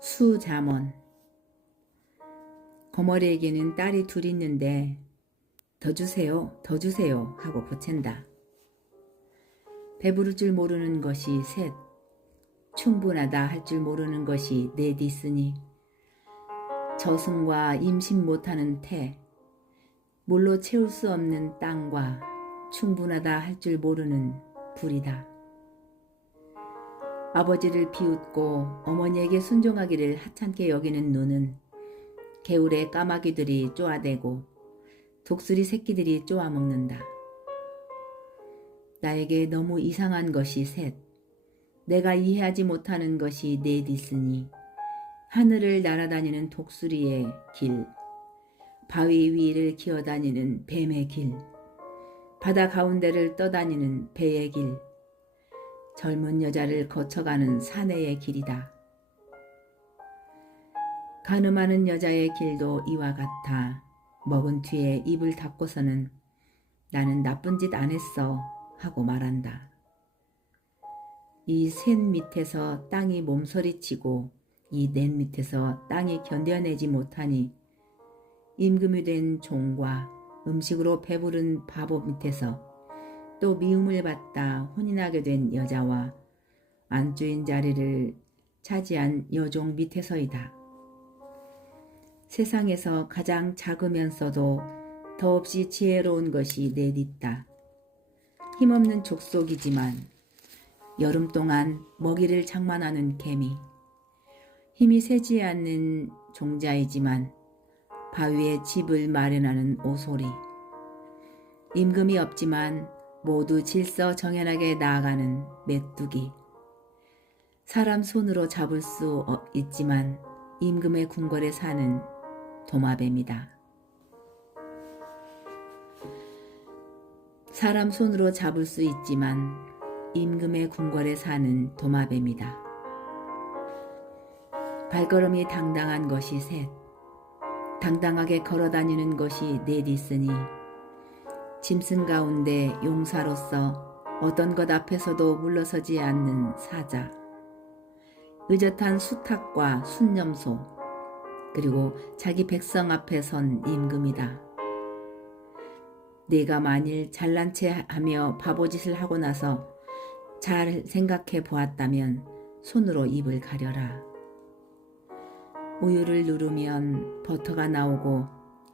수자먼 거머리에게는 딸이 둘 있는데 더 주세요, 더 주세요 하고 보챈다. 배부를 줄 모르는 것이 셋, 충분하다 할 줄 모르는 것이 넷 있으니 저승과 임신 못하는 태, 물로 채울 수 없는 땅과 충분하다 할 줄 모르는 불이다. 아버지를 비웃고 어머니에게 순종하기를 하찮게 여기는 눈은 개울에 까마귀들이 쪼아대고 독수리 새끼들이 쪼아먹는다. 나에게 너무 이상한 것이 셋, 내가 이해하지 못하는 것이 넷 있으니 하늘을 날아다니는 독수리의 길, 바위 위를 기어다니는 뱀의 길, 바다 가운데를 떠다니는 배의 길, 젊은 여자를 거쳐가는 사내의 길이다. 가늠하는 여자의 길도 이와 같아 먹은 뒤에 입을 닫고서는 나는 나쁜 짓 안 했어 하고 말한다. 이셋 밑에서 땅이 몸서리치고 이넷 밑에서 땅이 견뎌내지 못하니 임금이 된 종과 음식으로 배부른 바보 밑에서 또 미움을 받다 혼인하게 된 여자와 안주인 자리를 차지한 여종 밑에서이다. 세상에서 가장 작으면서도 더없이 지혜로운 것이 넷 있다. 힘없는 족속이지만 여름 동안 먹이를 장만하는 개미. 힘이 세지 않는 종자이지만 바위에 집을 마련하는 오소리. 임금이 없지만 모두 질서 정연하게 나아가는 메뚜기. 사람 손으로 잡을 수 어- 있지만 임금의 궁궐에 사는 도마뱀이다. 사람 손으로 잡을 수 있지만 임금의 궁궐에 사는 도마뱀이다. 발걸음이 당당한 것이 셋, 당당하게 걸어 다니는 것이 넷 있으니 짐승 가운데 용사로서 어떤 것 앞에서도 물러서지 않는 사자, 의젓한 수탉과 순념소, 그리고 자기 백성 앞에 선 임금이다. 네가 만일 잘난 체 하며 바보짓을 하고 나서 잘 생각해 보았다면 손으로 입을 가려라. 우유를 누르면 버터가 나오고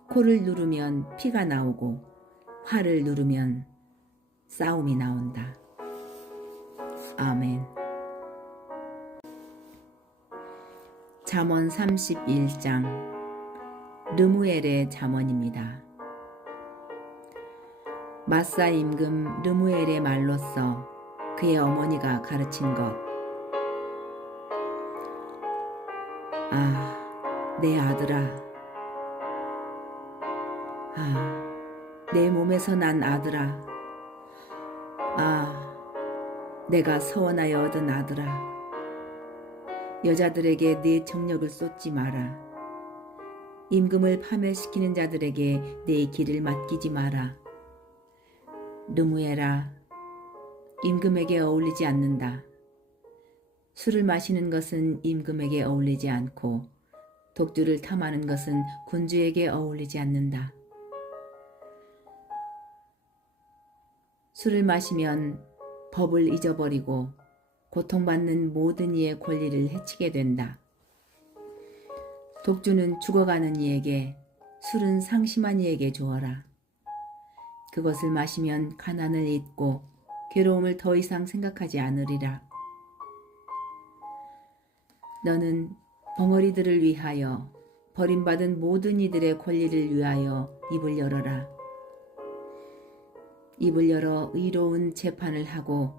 코를 누르면 피가 나오고 화를 누르면 싸움이 나온다. 아멘. 잠언 31장 르무엘의 잠언입니다. 마사 임금 르무엘의 말로써 그의 어머니가 가르친 것. 아, 내 아들아. 아, 내 몸에서 난 아들아. 아, 내가 서원하여 얻은 아들아. 여자들에게 네 정력을 쏟지 마라. 임금을 파멸시키는 자들에게 네 길을 맡기지 마라. 르무에라, 임금에게 어울리지 않는다. 술을 마시는 것은 임금에게 어울리지 않고 독주를 탐하는 것은 군주에게 어울리지 않는다. 술을 마시면 법을 잊어버리고 고통받는 모든 이의 권리를 해치게 된다. 독주는 죽어가는 이에게, 술은 상심한 이에게 주어라. 그것을 마시면 가난을 잊고 괴로움을 더 이상 생각하지 않으리라. 너는 벙어리들을 위하여 버림받은 모든 이들의 권리를 위하여 입을 열어라. 입을 열어 의로운 재판을 하고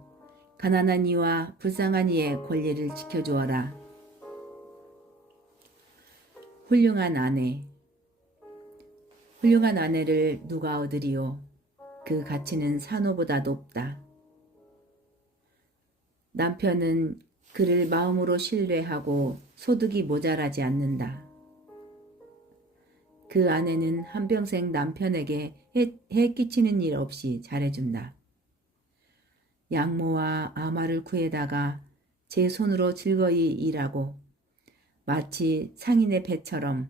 가난한 이와 불쌍한 이의 권리를 지켜주어라. 훌륭한 아내 훌륭한 아내를 누가 얻으리요? 그 가치는 산호보다 높다. 남편은 그를 마음으로 신뢰하고 소득이 모자라지 않는다. 그 아내는 한평생 남편에게 해, 해 끼치는 일 없이 잘해준다. 양모와 아마를 구해다가 제 손으로 즐거이 일하고 마치 상인의 배처럼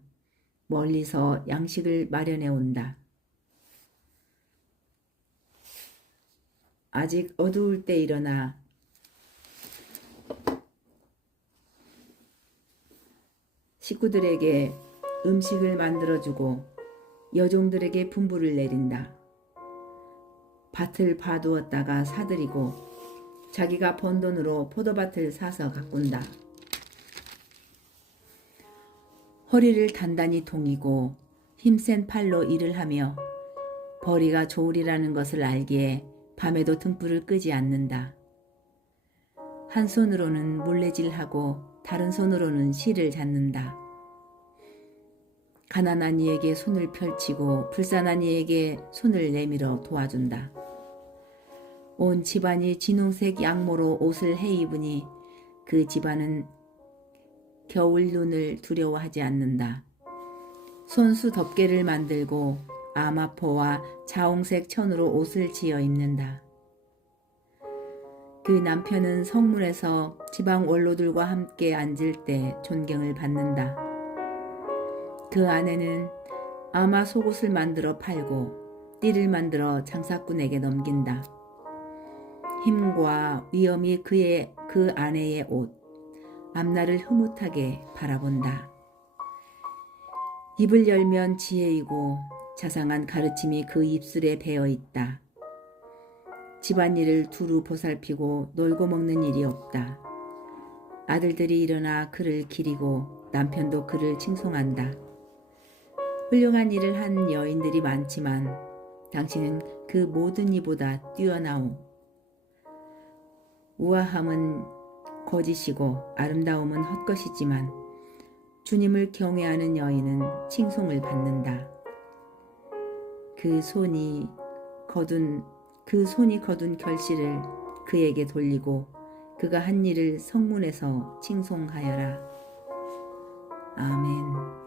멀리서 양식을 마련해 온다. 아직 어두울 때 일어나 식구들에게 음식을 만들어주고 여종들에게 분부를 내린다. 밭을 봐두었다가 사들이고 자기가 번 돈으로 포도밭을 사서 가꾼다. 허리를 단단히 동이고 힘센 팔로 일을 하며 벌이가 좋으리라는 것을 알기에 밤에도 등불을 끄지 않는다. 한 손으로는 물레질하고 다른 손으로는 실을 잡는다. 가난한 이에게 손을 펼치고 불쌍한 이에게 손을 내밀어 도와준다. 온 집안이 진홍색 양모로 옷을 해 입으니 그 집안은 겨울 눈을 두려워하지 않는다. 손수 덮개를 만들고 아마포와 자홍색 천으로 옷을 지어 입는다. 그 남편은 성문에서 지방 원로들과 함께 앉을 때 존경을 받는다. 그 아내는 아마 속옷을 만들어 팔고 띠를 만들어 장사꾼에게 넘긴다. 힘과 위엄이 그의 그 아내의 옷, 앞날을 흐뭇하게 바라본다. 입을 열면 지혜이고 자상한 가르침이 그 입술에 배어 있다. 집안일을 두루 보살피고 놀고 먹는 일이 없다. 아들들이 일어나 그를 기리고 남편도 그를 칭송한다. 훌륭한 일을 한 여인들이 많지만 당신은 그 모든 이보다 뛰어나오. 우아함은 거짓이고 아름다움은 헛것이지만 주님을 경외하는 여인은 칭송을 받는다. 그 손이 거둔 그 손이 거둔 결실을 그에게 돌리고 그가 한 일을 성문에서 칭송하여라. 아멘.